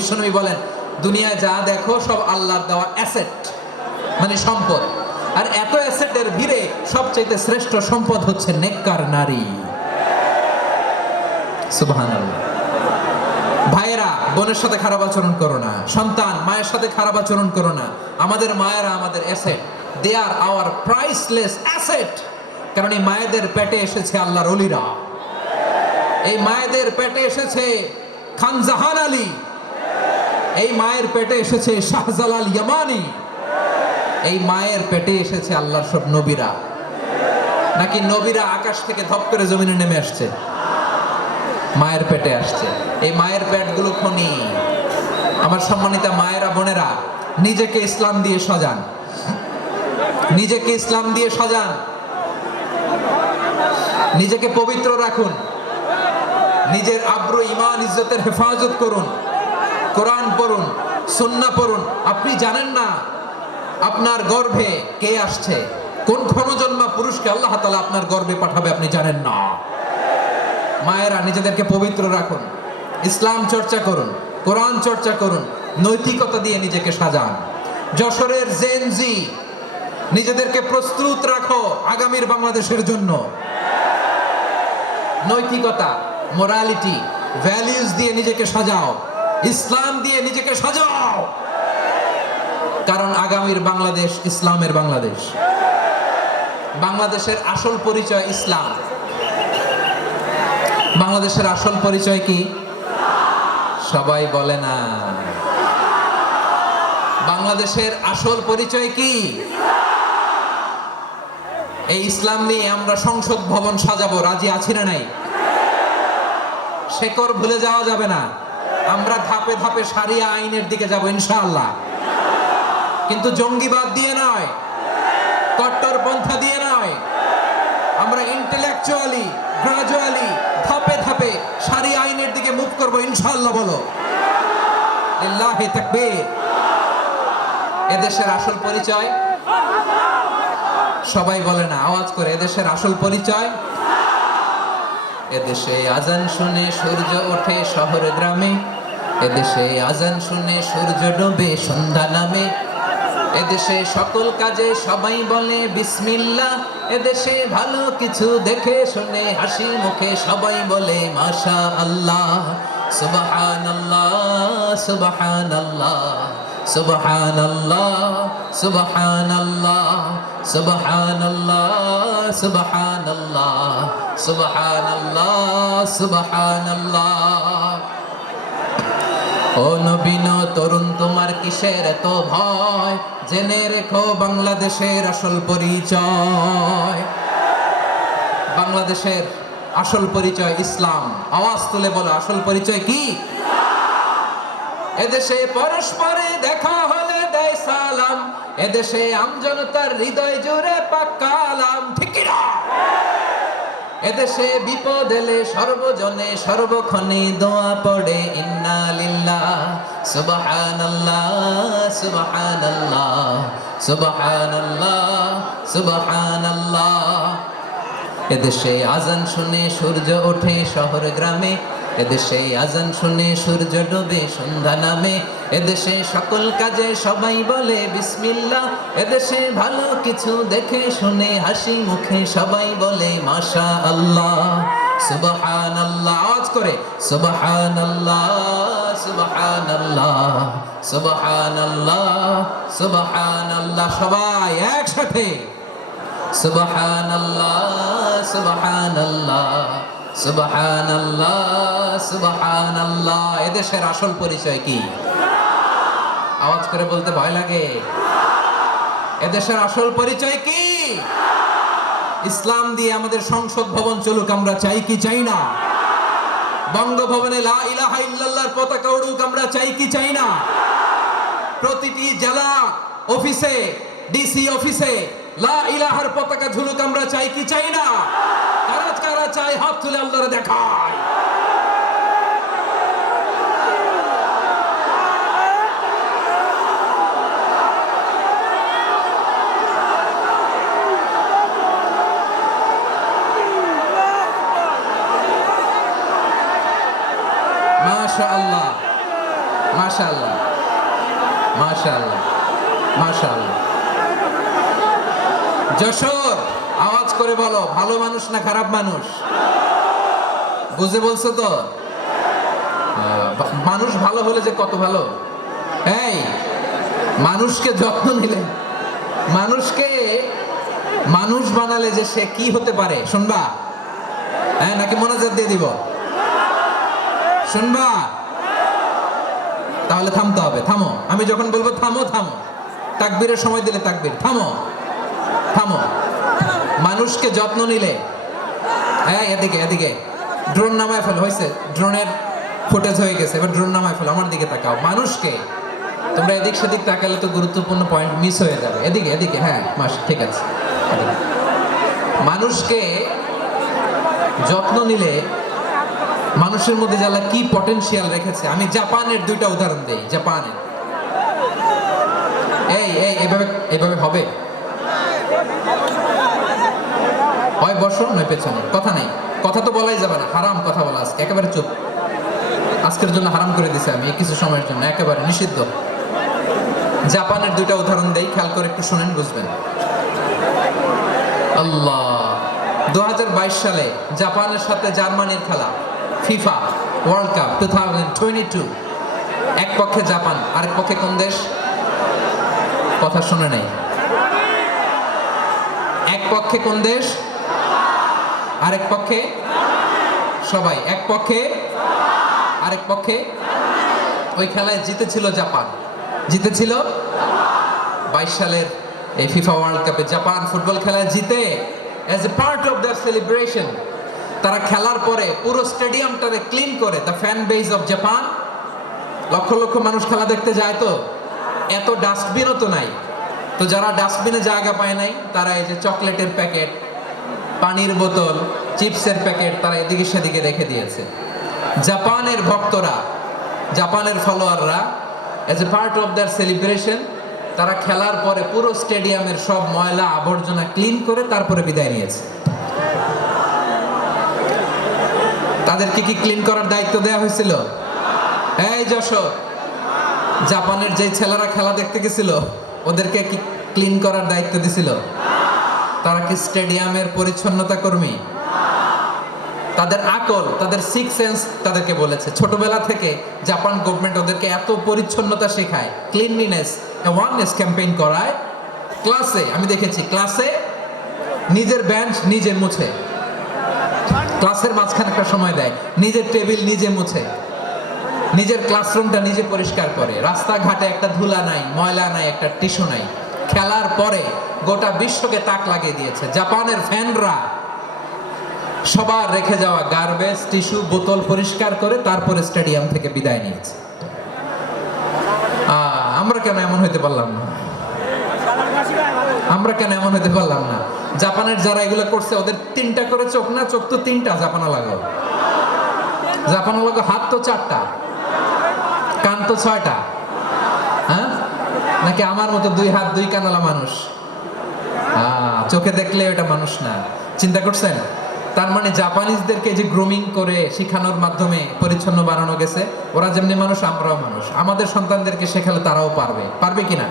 বিশ্বনবী বলেন, দুনিয়ায় যা দেখো সব আল্লাহর দেওয়া অ্যাসেট, মানে সম্পদ। আর এত অ্যাসেটের ভিড়ে সবচেয়ে শ্রেষ্ঠ সম্পদ হচ্ছে নেককার নারী। সুবহানাল্লাহ। ভাইয়েরা, বোনের সাথে খারাপ আচরণ করো না। সন্তান, মায়ের সাথে খারাপ আচরণ করো না। আমাদের মায়েরা আমাদের asset, they are our priceless asset. কারণ এই মায়েদের পেটে এসেছে আল্লাহর ওলিরা, এই মায়েদের পেটে এসেছে খান জাহান আলী, এই মায়ের পেটে এসেছে শাহজালাল ইয়ামানি, এই মায়ের পেটে এসেছে আল্লাহর সব নবীরা। নাকি নবীরা আকাশ থেকে ধপ করে জমিনে নেমে আসছে? মায়ের পেটে আসছে। এই মায়ের পেটগুলো খনি। আমার সম্মানিতা মায়েরা, বোনেরা, নিজেকে ইসলাম দিয়ে সাজান, নিজেকে ইসলাম দিয়ে সাজান, নিজেকে পবিত্র রাখুন, নিজের আব্রু ইমান ইজ্জতের হেফাজত করুন, কোরআন পড়ুন, সুন্নাহ পড়ুন। আপনি জানেন না আপনার গর্ভে কে আসছে, কোন ক্ষণজন্মা পুরুষকে আল্লাহ তাআলা আপনার গর্ভে পাঠাবে আপনি জানেন না। মায়েরা, নিজেদেরকে পবিত্র রাখুন, ইসলাম চর্চা করুন, কোরআন চর্চা করুন, নৈতিকতা দিয়ে নিজেকে সাজান। যশোরের জেনজি, নিজেদেরকে প্রস্তুত রাখো আগামীর বাংলাদেশের জন্য। নৈতিকতা, মোরালিটি, ভ্যালিউজ দিয়ে নিজেকে সাজাও, ইসলাম দিয়ে নিজেকে সাজাও। কারণ আগামীর বাংলাদেশ ইসলামের বাংলাদেশ। বাংলাদেশের আসল পরিচয় ইসলাম। বাংলাদেশের আসল পরিচয় কি? সবাই বলে না। বাংলাদেশের আসল পরিচয় কি? এই ইসলাম নিয়ে আমরা সংসদ ভবন সাজাবো, রাজি আছি না নাই? শেকড় ভুলে যাওয়া যাবে না। আমরা ধাপে ধাপে শারিয়া আইনের দিকে যাব ইনশাআল্লাহ, কিন্তু জঙ্গিবাদ দিয়ে নয়, কট্টরপন্থা দিয়ে নয়। আমরা ইন্টেলেকচুয়ালি, গ্রাজুয়ালি, ধাপে ধাপে শারিয়া আইনের দিকে মুভ করব ইনশাআল্লাহ। বলো লিল্লাহি তাকবীর। এদেশের আসল পরিচয় সবাই বলে না, আওয়াজ করে, এদেশের আসল পরিচয়। এদেশে আজান শুনে সূর্য ওঠে শহর গ্রামে, এদেশে আজান শুনে সূর্য ডোবে সন্ধ্যা নামে, এদেশে সকল কাজে সবাই বলে বিসমিল্লাহ, এদেশে ভালো কিছু দেখে শুনে হাসি মুখে সবাই বলে মাশা আল্লাহ। সুবহানাল্লাহ, সুবহানাল্লাহ, সুবহানাল্লাহ, সুবহানাল্লাহ, সুবহানাল্লাহ, সুবহানাল্লাহ, সুবহানাল্লাহ, সুবহানাল্লাহ। ও নবীন তরুণ, তোমার কিসের এত ভয়? জেনে রেখো বাংলাদেশের আসল পরিচয়। বাংলাদেশের আসল পরিচয় ইসলাম। আওয়াজ তুলে বলো, আসল পরিচয় কি? এদেশে পরস্পরে দেখা হলে দেয় সালাম, এদেশে আমজনতার হৃদয় জুড়ে পাক্কা আলাম। ঠিক কি না? এদেশে বিপদ এলে সর্বজনে সর্বক্ষণে দোয়া পড়ে ইন্না লিল্লাহ, সুবহানাল্লাহ, সুবহানাল্লাহ, সুবহানাল্লাহ, সুবহানাল্লাহ। এদেশে আজান শুনে সূর্য ওঠে শহর গ্রামে, এদেশে আজান শুনে সূর্য ডোবে সন্ধ্যা নামে, এদেশে সকল কাজে সবাই বলে বিসমিল্লাহ, এদেশে ভালো কিছু দেখে শুনে হাসি মুখে সবাই বলে মাশা আল্লাহ। সুবহানাল্লাহ, আওয়াজ করে সুবহানাল্লাহ, সুবহানাল্লাহ, সুবহানাল্লাহ, সুবহানাল্লাহ। সবাই একসাথে সুবহানাল্লাহ, সুবহানাল্লাহ, সুবহানাল্লাহ, সুবহানাল্লাহ। এদেশের আসল পরিচয় কি? আওয়াজ করে বলতে ভয় লাগে। এদেশের আসল পরিচয় কি? ইসলাম দিয়ে আমাদের সংসদ ভবন চলুক, আমরা চাই কি চাই না? বঙ্গভবনে লা ইলাহা ইল্লাল্লাহর পতাকা উড়ুক, আমরা চাই কি চাই না? প্রতিটি জেলা অফিসে, ডিসি অফিসে লা ইলাহার পতাকা ঝুলুক, আমরা চাই কি চাই না? কারা কারা চাই হাত তুলে আল্লাহরে দেখায়। মাশাআল্লাহ, মাশাআল্লাহ, মাশাআল্লাহ, মাশাআল্লাহ। যশোর, আওয়াজ করে বলো, ভালো মানুষ না খারাপ মানুষ? বুঝে বলছো তো? মানুষ ভালো হলে যে কত ভালো। এই মানুষকে যত্ন নিলে, মানুষকে মানুষ বানালে যে সে কি হতে পারে শুনবা? হ্যাঁ, নাকি মনোযোগ দিয়ে দিব? শুনবা? তাহলে থামতে হবে। থামো, আমি যখন বলবো থামো থামো, তাকবীরের সময় দিলে তাকবীর। থামো থামো। মানুষকে যত্ন নিলে, হ্যাঁ এদিকে এদিকে, ড্রোন নামায় ফেলো। হয়েছে, ড্রোনের ফুটেজ হয়ে গেছে, এবার ড্রোন নামায় ফেলো। আমার দিকে তাকাও। মানুষকে, তোমরা এদিক সেদিক তাকালে তো গুরুত্বপূর্ণ পয়েন্ট মিস হয়ে যাবে। এদিকে এদিকে, হ্যাঁ মাস, ঠিক আছে। মানুষকে যত্ন নিলে মানুষের মধ্যে যারা কি পটেনশিয়াল রেখেছে। আমি জাপানের দুইটা উদাহরণ দেই। জাপানের, এই এই এভাবে এভাবে হবে, হয় বসো নয় পেছনে, কথা নেই, কথা তো বলাই যাবে না, হারাম কথা বলা আজকে, একেবারে চুপ। আজকের জন্য হারাম করে দিছে আমি, কিছু সময়ের জন্য একেবারে নিষিদ্ধ। জাপানের দুইটা উদাহরণ দেই, খেয়াল করে একটু শুনেন, বুঝবেন। আল্লাহ, 2022 সালে জাপানের সাথে জার্মানির খেলা, ফিফা ওয়ার্ল্ড কাপ 2022। এক পক্ষে জাপান, আরেক পক্ষে কোন দেশ? কথা শুনে নাই। এক পক্ষে কোন দেশ? আরেক পক্ষে? সবাই এক পক্ষে, আরেক পক্ষে। ওই খেলায় জিতেছিল জাপান, জিতেছিল 22 সালের এই ফিফা ওয়ার্ল্ড কাপে। জাপান ফুটবল খেলায় জিতে, as a part of their celebration তারা খেলার পরে পুরো স্টেডিয়ামটারে ক্লিন করে। The fan base of Japan, lakh lakh মানুষ খেলা দেখতে যায়, তো এত ডাস্টবিনও তো নাই। তো যারা ডাস্টবিনে জায়গা পায় নাই, তারা এই যে চকলেটের প্যাকেট, পানির বোতল, চিপসের প্যাকেট তারা এদিকে সেদিকে রেখে দিয়েছে। জাপানের ভক্তরা, জাপানের ফলোয়াররা, as a part of their celebration তারা খেলার পরে পুরো স্টেডিয়ামের সব ময়লা আবর্জনা ক্লিন করে তারপরে বিদায় নিয়েছে। তাদেরকে কি ক্লিন করার দায়িত্ব দেওয়া হয়েছিল? এই যশোর, জাপানের যে ছেলেরা খেলা দেখতে গেছিল ওদেরকে কি ক্লিন করার দায়িত্ব দিছিল? তারা কি স্টেডিয়ামের পরিচ্ছন্নতা কর্মী? তাদের আকল, তাদের সিক্স সেন্স তাদেরকে বলেছে। ছোটবেলা থেকে জাপান গভর্নমেন্ট ওদেরকে এত পরিচ্ছন্নতা শেখায়, ক্লিনলিনেস অ্যাওয়ারনেস ক্যাম্পেইন করায়। ক্লাসে আমি দেখেছি, ক্লাসে নিজের বেঞ্চ নিজে মুছে, ক্লাসের মাঝখানে একটা সময় দেয়, নিজের টেবিল নিজে মুছে, নিজের ক্লাসরুমটা নিজে পরিষ্কার করে। রাস্তাঘাটে একটা ধুলা নাই, ময়লা নাই, একটা টিস্যু নাই। খেলার পরে গোটা বিশ্বকে তাক লাগিয়ে দিয়েছে। জাপানের ফ্যানরা সবার রেখে যাওয়া গার্বেজ, টিস্যু, বোতল পরিষ্কার করে তারপরে স্টেডিয়াম থেকে বিদায় নিয়েছে। আমরা কেন এমন হইতে পারলাম না? আমরা কেন এমন হইতে পারলাম না? জাপানের যারা এগুলো করছে ওদের 3টা করে চোখ না? চোখ তো 3টা, জাপানা লাগো। জাপানা লাগো হাত তো 4টা, কান তো 6টা। হ্যাঁ, নাকি আমার মতো 2 হাত 2 কানওয়ালা মানুষ? চোখে দেখলে ওটা মানুষ না। চিন্তা করছেন? তার মানে জাপানিজদেরকে যে গ্রুমিং করে শিখানোর মাধ্যমে পরিচ্ছন্ন বানানো গেছে, ওরা যেমনি মানুষ আমরাও মানুষ। আমাদের সন্তানদেরকে শেখালে তারাও পারবে, পারবে কিনা?